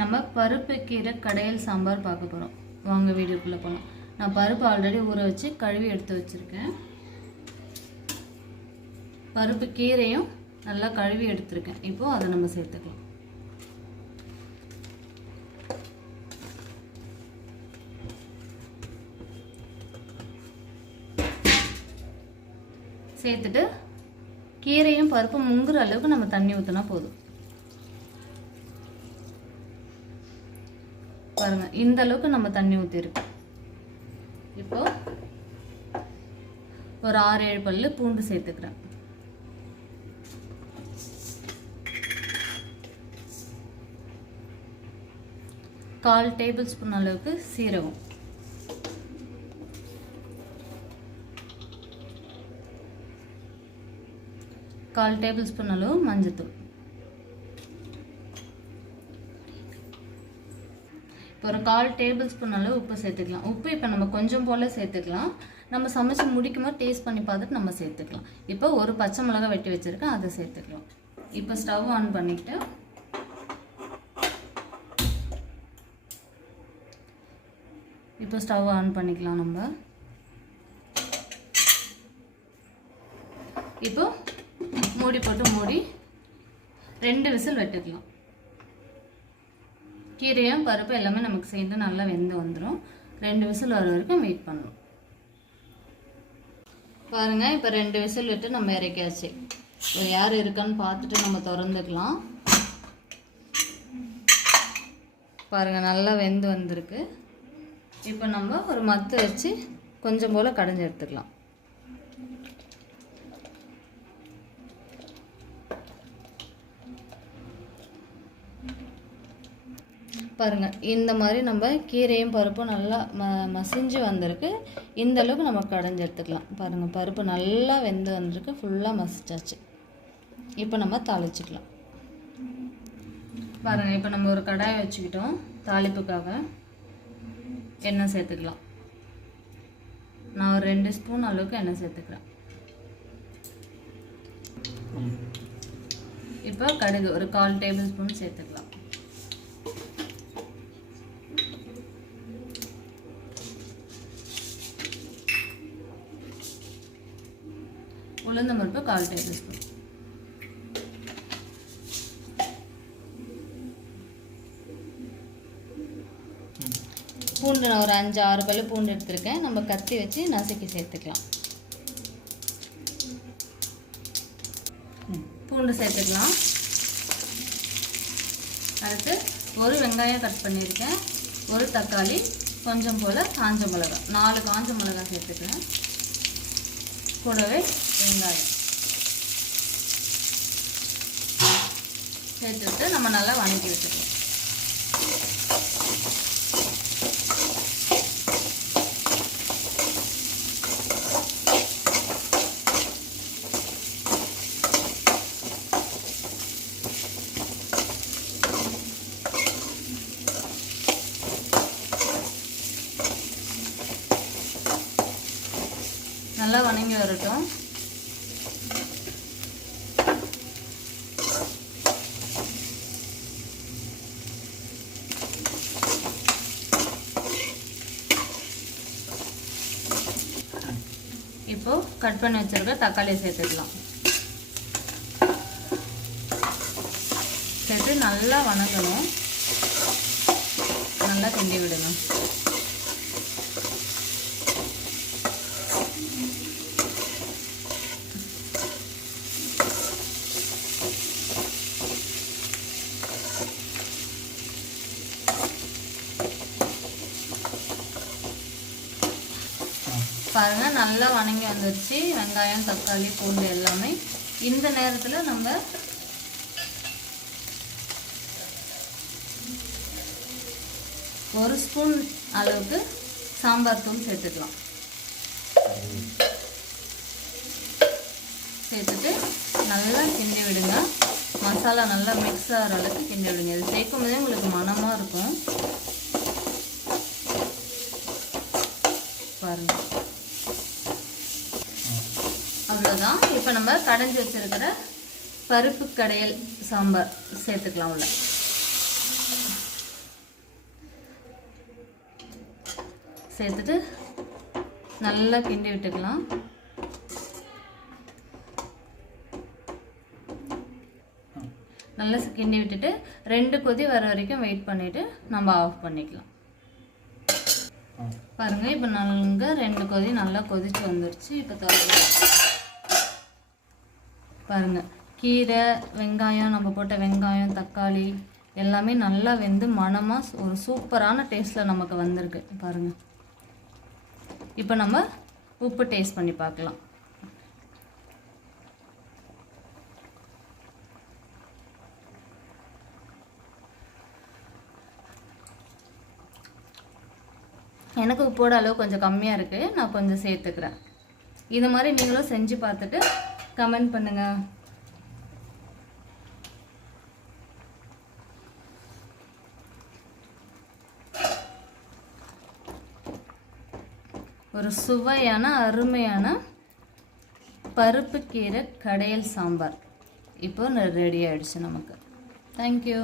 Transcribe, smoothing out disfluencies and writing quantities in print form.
நம்ம பருப்பு கீரை கடையல் சாம்பார் பார்க்க போகிறோம். வாங்க வீடியோக்குள்ளே போகலாம். நான் பருப்பு ஆல்ரெடி ஊற வச்சு கழுவி எடுத்து வச்சுருக்கேன். பருப்பு கீரையும் நல்லா கழுவி எடுத்துருக்கேன். இப்போது அதை நம்ம சேர்த்துக்கலாம். சேர்த்துட்டு கீரையும் பருப்பு முங்குற அளவுக்கு நம்ம தண்ணி ஊற்றினா போதும். பாருங்க, இந்த அளவுக்கு நம்ம தண்ணி ஊற்றிருக்கோம். இப்போ ஒரு 6-7 பல்லு பூண்டு சேர்த்துக்கிறேன். கால் டேபிள் ஸ்பூன் அளவுக்கு சீரகம், கால் டேபிள் ஸ்பூன் அளவு மஞ்சத்தூள், ஒரு கால் டேபிள் ஸ்பூன் அளவு உப்பு சேர்த்துக்கலாம். உப்பு இப்போ நம்ம கொஞ்சம் போல் சேர்த்துக்கலாம். நம்ம சமைச்சு முடிக்கும்போது டேஸ்ட் பண்ணி பார்த்துட்டு நம்ம சேர்த்துக்கலாம். இப்போ ஒரு பச்சை மிளகாய் வெட்டி வச்சுருக்கேன், அதை சேர்த்துக்கலாம். இப்போ ஸ்டவ் ஆன் பண்ணிவிட்டு ஸ்டவ் ஆன் பண்ணிக்கலாம். நம்ம இப்போ மூடி போட்டு மூடி 2 விசில் வெட்டுக்கலாம். கீரையும் பருப்பு எல்லாமே நமக்கு சேர்ந்து நல்லா வெந்து வந்துடும். 2 விசில் வர வரைக்கும் வெயிட் பண்ணணும். பாருங்கள், இப்போ 2 விசில் விட்டு நம்ம இறக்கியாச்சு. இப்போ யார் இருக்கான்னு பார்த்துட்டு நம்ம திறந்துக்கலாம். பாருங்கள், நல்லா வெந்து வந்திருக்கு. இப்போ நம்ம ஒரு மத்து வச்சு கொஞ்சம் போல் கடைஞ்சி எடுத்துக்கலாம். பாருங்கள், இந்த மாதிரி நம்ம கீரையும் பருப்பும் நல்லா மசிஞ்சு வந்திருக்கு. இந்த அளவுக்கு நம்ம கடைஞ்சி எடுத்துக்கலாம். பாருங்கள், பருப்பு நல்லா வெந்து வந்திருக்கு, ஃபுல்லாக மசிச்சாச்சு. இப்போ நம்ம தாளிச்சிக்கலாம். பாருங்கள், இப்போ நம்ம ஒரு கடாயை வச்சுக்கிட்டோம். தாளிப்புக்காக எண்ணெய் சேர்த்துக்கலாம். நான் ஒரு 2 ஸ்பூன் அளவுக்கு எண்ணெய் சேர்த்துக்கிறேன். இப்போ கடுகு ஒரு 1/4 டேபிள் ஸ்பூன் சேர்த்துக்கலாம். உளுந்தம் பருப்பு 1/4 டேபிள் ஸ்பூன். பூண்டு நான் ஒரு 5-6 பல்லு பூண்டு எடுத்துருக்கேன். நம்ம கத்தி வச்சு நசுக்கி சேர்த்துக்கலாம். பூண்டு சேர்த்துக்கலாம். அடுத்து ஒரு வெங்காயம் கட் பண்ணியிருக்கேன், ஒரு தக்காளி, கொஞ்சம் போல் காஞ்ச மிளகாய், 4 காஞ்ச மிளகாய் சேர்த்துக்கிறேன். கூடவே வெங்காயம் சேர்த்துட்டு நம்ம நல்லா வதக்கி வச்சுக்கலாம். நல்லா வதங்கி வரட்டும். இப்போ கட் பண்ணி வச்சிருக்க தக்காளியை சேர்த்துக்கலாம். சேர்த்து நல்லா வதங்கணும், நல்லா கிண்டி விடணும். பாருங்கள், நல்லா வதங்கி வந்துடுச்சு. வெங்காயம், தக்காளி, பூண்டு எல்லாமே. இந்த நேரத்தில் நம்ம ஒரு ஸ்பூன் அளவுக்கு சாம்பார் தூள் சேர்த்துக்கலாம். சேர்த்துட்டு நல்லா கிண்டி விடுங்க. மசாலா நல்லா மிக்ஸ் ஆகிற அளவுக்கு கிண்டி விடுங்க. இது சேர்க்கும் போதே உங்களுக்கு மணமாக இருக்கும். பாருங்கள், அவ்வளோதான். இப்போ நம்ம கடைஞ்சி வச்சிருக்கிற பருப்பு கடையல் சாம்பார் சேர்த்துக்கலாம் உள்ள. சேர்த்துட்டு நல்லா கிண்டி விட்டுக்கலாம். நல்லா கிண்டி விட்டுட்டு 2 கொதி வர வரைக்கும் வெயிட் பண்ணிவிட்டு நம்ம ஆஃப் பண்ணிக்கலாம். பாருங்கள், இப்போ நல்லா 2 கொதி நல்லா கொதிச்சு வந்துடுச்சு. இப்போ பாருங்கள், கீரை, வெங்காயம், நம்ம போட்ட வெங்காயம், தக்காளி எல்லாமே நல்லா வெந்து மணமாக ஒரு சூப்பரான டேஸ்ட்டில் நமக்கு வந்திருக்கு. பாருங்கள், இப்போ நம்ம உப்பு டேஸ்ட் பண்ணி பார்க்கலாம். எனக்கு உப்போட அளவு கொஞ்சம் கம்மியாக இருக்குது, நான் கொஞ்சம் சேர்த்துக்கிறேன். இது மாதிரி நீங்களும் செஞ்சு பார்த்துட்டு கமெண்ட் பண்ணுங்கள். ஒரு சுவையான அருமையான பருப்பு கீரை கடையல் சாம்பார் இப்போ ரெடி ஆயிடுச்சு நமக்கு. தேங்க்யூ.